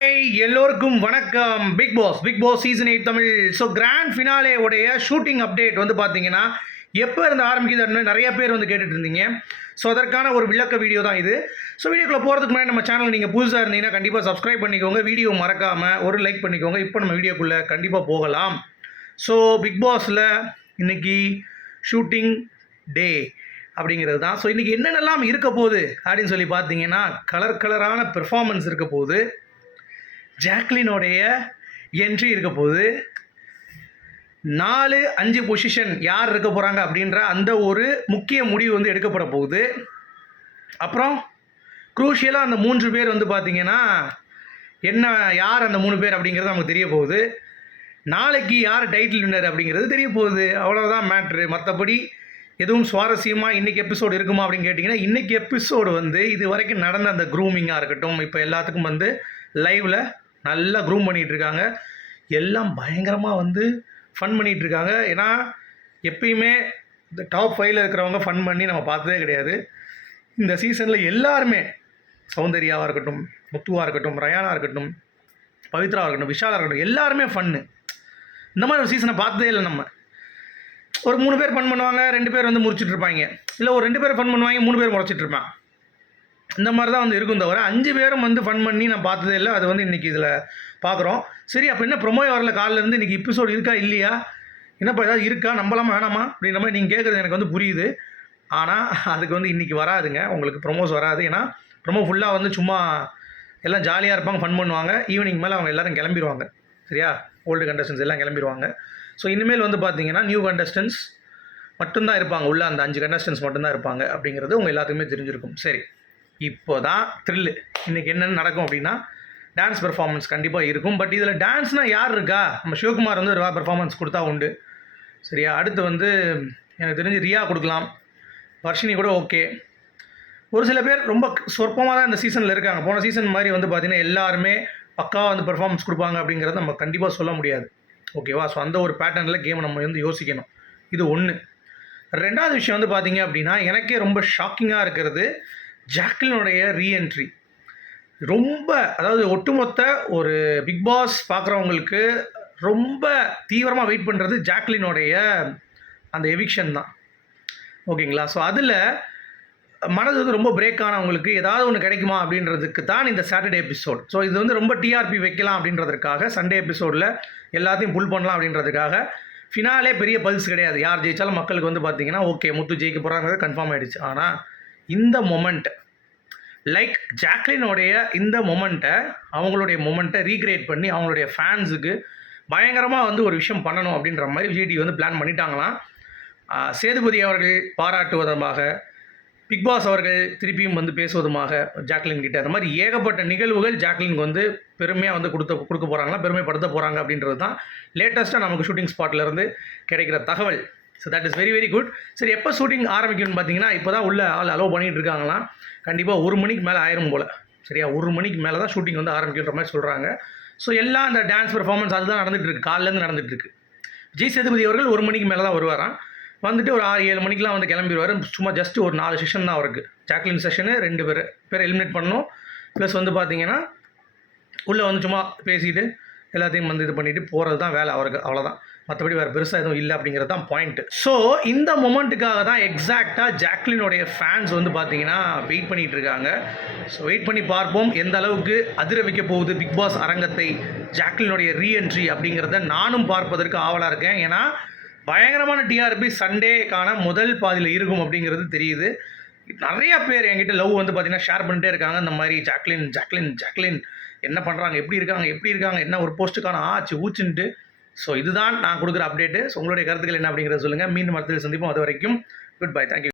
எல்லோருக்கும் வணக்கம். Bigg Boss Bigg Boss season eight Tamil. So grand finale உடைய shooting update வந்து பார்த்தீங்கன்னா எப்போ இருந்து ஆரம்பிக்குது அப்படின்னு நிறைய பேர் வந்து கேட்டுட்டு இருந்தீங்க. ஸோ அதற்கான ஒரு விளக்க வீடியோ தான் இது. ஸோ வீடியோக்குள்ளே போகிறதுக்கு முன்னாடி நம்ம சேனல் நீங்கள் புதுசாக இருந்தீங்கன்னா கண்டிப்பாக சப்ஸ்கிரைப் பண்ணிக்கோங்க. வீடியோ மறக்காமல் ஒரு லைக் பண்ணிக்கோங்க. இப்போ நம்ம வீடியோக்குள்ளே கண்டிப்பாக போகலாம். ஸோ பிக் பாஸில் இன்னைக்கு ஷூட்டிங் டே அப்படிங்கிறது தான். ஸோ இன்றைக்கி என்னென்னலாம் இருக்க போகுது அப்படின்னு சொல்லி பார்த்தீங்கன்னா கலர் கலரான பெர்ஃபார்மன்ஸ் இருக்க போகுது. ஜாக்லினோடைய என்ட்ரி இருக்க போகுது. நாலு அஞ்சு பொசிஷன் யார் இருக்க போகிறாங்க அப்படின்ற அந்த ஒரு முக்கிய முடிவு வந்து எடுக்கப்பட போகுது. அப்புறம் குரூஷியலாக அந்த மூன்று பேர் வந்து பார்த்திங்கன்னா என்ன யார் அந்த மூணு பேர் அப்படிங்கிறது நமக்கு தெரிய போகுது. நாளைக்கு யார் டைட்டில் வின்னர் அப்படிங்கிறது தெரிய போகுது. அவ்வளோதான் மேட்ரு மற்றபடி எதுவும் சுவாரஸ்யமாக இன்றைக்கி எபிசோடு இருக்குமா அப்படின்னு கேட்டிங்கன்னா இன்றைக்கி எபிசோடு வந்து இது வரைக்கும் நடந்த அந்த க்ரூமிங்காக இருக்கட்டும் இப்போ எல்லாத்துக்கும் வந்து லைவில் நல்லா க்ரூம் பண்ணிகிட்டு இருக்காங்க எல்லாம் பயங்கரமாக வந்து ஃபன் பண்ணிகிட்டு இருக்காங்க ஏன்னா எப்பயுமே இந்த டாப் ஃபைவ்ல இருக்கிறவங்க ஃபன் பண்ணி நம்ம பார்த்ததே கிடையாது. இந்த சீசனில் எல்லாருமே சௌந்தர்யாவாக இருக்கட்டும் முத்துவாக இருக்கட்டும் ரயானா இருக்கட்டும் பவித்ராவாக இருக்கட்டும் விஷாலாக இருக்கட்டும் எல்லாருமே ஃபன்னு இந்த மாதிரி ஒரு சீசனை பார்த்ததே இல்லை நம்ம. ஒரு மூணு பேர் ஃபன் பண்ணுவாங்க ரெண்டு பேர் வந்து முடிச்சிட்டுருப்பாங்க இல்லை ஒரு ரெண்டு பேர் ஃபன் பண்ணுவாங்க மூணு பேர் முறைச்சிட்டு இருப்பான் இந்த மாதிரி தான் வந்து இருக்கும் தவிர அஞ்சு பேரும் வந்து ஃபன் பண்ணி நான் பார்த்ததே இல்லை. அது வந்து இன்றைக்கி இதில் பார்க்குறோம் சரி அப்போ என்ன ப்ரொமோ வரல காலைல இருந்து? இன்றைக்கி எபிசோடு இருக்கா? இல்லையா? என்னப்பா ஏதாவது இருக்கா? நம்பலாமா வேணாமா? அப்படின்ற மாதிரி நீங்கள் கேட்குறது எனக்கு வந்து புரியுது. ஆனால் அதுக்கு வந்து இன்றைக்கி வராதுங்க. உங்களுக்கு ப்ரொமோஸ் வராது. ஏன்னா ப்ரொமோ ஃபுல்லாக வந்து சும்மா எல்லாம் ஜாலியாக இருப்பாங்க ஃபன் பண்ணுவாங்க. ஈவினிங் மேலே அவங்க எல்லாரும் கிளம்பிடுவாங்க சரியா? ஓல்டு கண்டஸ்டன்ஸ் எல்லாம் கிளம்பிடுவாங்க ஸோ இனிமேல் வந்து பார்த்தீங்கன்னா நியூ கண்டஸ்டன்ஸ் மட்டும்தான் இருப்பாங்க. உள்ளே அந்த அஞ்சு கண்டஸ்டன்ஸ் மட்டும்தான் இருப்பாங்க அப்படிங்கிறது உங்கள் எல்லாத்துக்குமே தெரிஞ்சிருக்கும். சரி. இப்போ தான் த்ரில்லு இன்றைக்கி என்னென்ன நடக்கும் அப்படின்னா டான்ஸ் பெர்ஃபார்மன்ஸ் கண்டிப்பாக இருக்கும். பட் இதில் டான்ஸ்னால் யார் இருக்கா? நம்ம சிவகுமார் வந்து ஒரு பெர்ஃபார்மன்ஸ் கொடுத்தா உண்டு. சரியா? அடுத்து வந்து எனக்கு தெரிஞ்சு ரியா கொடுக்கலாம். வர்ஷினி கூட ஓகே ஒரு சில பேர் ரொம்ப சொற்பமாக தான் இந்த சீசனில் இருக்காங்க. போன சீசன் மாதிரி வந்து பார்த்திங்கன்னா எல்லாருமே பக்காவாக வந்து பெர்ஃபார்மன்ஸ் கொடுப்பாங்க அப்படிங்கிறத நம்ம கண்டிப்பாக சொல்ல முடியாது. ஓகேவா ஸோ அந்த ஒரு பேட்டர்னில் கேம் நம்ம வந்து யோசிக்கணும். இது ஒன்று ரெண்டாவது விஷயம் வந்து பார்த்தீங்க அப்படின்னா எனக்கே ரொம்ப ஷாக்கிங்காக இருக்கிறது ஜாக்லினுடைய ரீஎன்ட்ரி ரொம்ப அதாவது ஒட்டுமொத்த ஒரு பிக் பாஸ் பார்க்குறவங்களுக்கு ரொம்ப தீவிரமாக வெயிட் பண்ணுறது ஜாக்லினுடைய அந்த எவிக்ஷன் தான். ஓகேங்களா? ஸோ அதில் மனது வந்து ரொம்ப பிரேக் ஆனவங்களுக்கு ஏதாவது ஒன்று கிடைக்குமா அப்படின்றதுக்கு தான் இந்த சாட்டர்டே எபிசோட் ஸோ இது வந்து ரொம்ப டிஆர்பி வைக்கலாம் அப்படின்றதுக்காக சண்டே எபிசோடில் எல்லாத்தையும் புல் பண்ணலாம் அப்படின்றதுக்காக ஃபினாலே பெரிய பல்ஸ் கிடையாது. யார் ஜெயித்தாலும் மக்களுக்கு வந்து பார்த்தீங்கன்னா ஓகே முத்து ஜெயிக்க போகிறாங்கிறது கன்ஃபார்ம் ஆகிடுச்சு ஆனால் இந்த மொமெண்ட் லைக் ஜாக்லினுடைய இந்த மொமெண்ட்டை அவங்களுடைய மொமெண்ட்டை ரீக்ரியேட் பண்ணி அவங்களுடைய ஃபேன்ஸுக்கு பயங்கரமாக வந்து ஒரு விஷயம் பண்ணணும் அப்படின்ற மாதிரி விஜய் வந்து பிளான் பண்ணிட்டாங்களாம். சேதுபதி அவர்கள் பாராட்டுவதமாக பிக் பாஸ் அவர்கள் திருப்பியும் வந்து பேசுவதுமாக ஜாக்லின் கிட்ட. அந்த மாதிரி ஏகப்பட்ட நிகழ்வுகள் ஜாக்லினுக்கு வந்து பெருமையாக வந்து கொடுத்த கொடுக்க போகிறாங்களா பெருமைப்படுத்த போகிறாங்க அப்படின்றது தான் லேட்டஸ்ட்டாக நமக்கு ஷூட்டிங் ஸ்பாட்லேருந்து கிடைக்கிற தகவல். So that is very very good சரி எப்போ ஷூட்டிங் ஆரம்பிக்கும்னு பார்த்தீங்கன்னா இப்போ தான் உள்ள ஆள் அலோவ் பண்ணிகிட்டு இருக்காங்களாம். கண்டிப்பாக ஒரு மணிக்கு மேலே ஆயிரும் போல். சரியா? ஒரு மணிக்கு மேலே தான் ஷூட்டிங் வந்து ஆரம்பிக்கின்ற மாதிரி சொல்கிறாங்க ஸோ எல்லாம் அந்த டான்ஸ் பெர்ஃபார்மன்ஸ் அதுதான் நடந்துகிட்ருக்கு காலிலேருந்து நடந்துகிட்ருக்கு ஜி ஜெய் சேதுபதி அவர்கள் ஒரு மணிக்கு மேலே தான் வருவாராம். வந்துட்டு ஒரு ஆறு ஏழு மணிக்கெலாம் வந்து கிளம்பிடுவார் சும்மா ஜஸ்ட் ஒரு நாலு செஷன் தான் அவருக்கு. ஜாக்லின் செஷனு ரெண்டு பேர் பேர் எலிமினேட் பண்ணணும். ப்ளஸ் வந்து பார்த்தீங்கன்னா உள்ளே வந்து சும்மா பேசிட்டு எல்லாத்தையும் வந்து இது பண்ணிவிட்டு போகிறது தான் வேலை அவருக்கு. அவ்வளோதான் மற்றபடி வேறு பெருசாக எதுவும் இல்லை அப்படிங்கிறது தான் பாயிண்ட் ஸோ இந்த மொமெண்ட்டுக்காக தான் எக்ஸாக்டாக ஜாக்லினுடைய ஃபேன்ஸ் வந்து பார்த்தீங்கன்னா வெயிட் பண்ணிட்டு இருக்காங்க. ஸோ வெயிட் பண்ணி பார்ப்போம் எந்த அளவுக்கு அதிர வைக்க போகுது பிக் பாஸ் அரங்கத்தை ஜாக்லினுடைய ரீஎன்ட்ரி அப்படிங்கிறத நானும் பார்ப்பதற்கு ஆவலாக இருக்கேன். ஏன்னா பயங்கரமான டிஆர்பி சண்டேக்கான முதல் பாதியில் இருக்கும் அப்படிங்கிறது தெரியுது. நிறைய பேர் என்கிட்ட லவ் வந்து பார்த்தீங்கன்னா ஷேர் பண்ணிட்டே இருக்காங்க. இந்த மாதிரி ஜாக்லின் ஜாக்லின் ஜாக்லின் என்ன பண்ணுறாங்க எப்படி இருக்காங்க எப்படி இருக்காங்க என்ன ஒரு போஸ்ட்டுக்கான ஆச்சு ஊச்சுன்ட்டு. ஸோ இதுதான் நான் கொடுக்குற அப்டேட்டு ஸோ உங்களுடைய கருத்துக்கள் என்ன அப்படிங்கிறத சொல்லுங்கள் மீண்டும் மருத்துவ சந்திப்போம். அது வரைக்கும் குட் பை தேங்க்யூ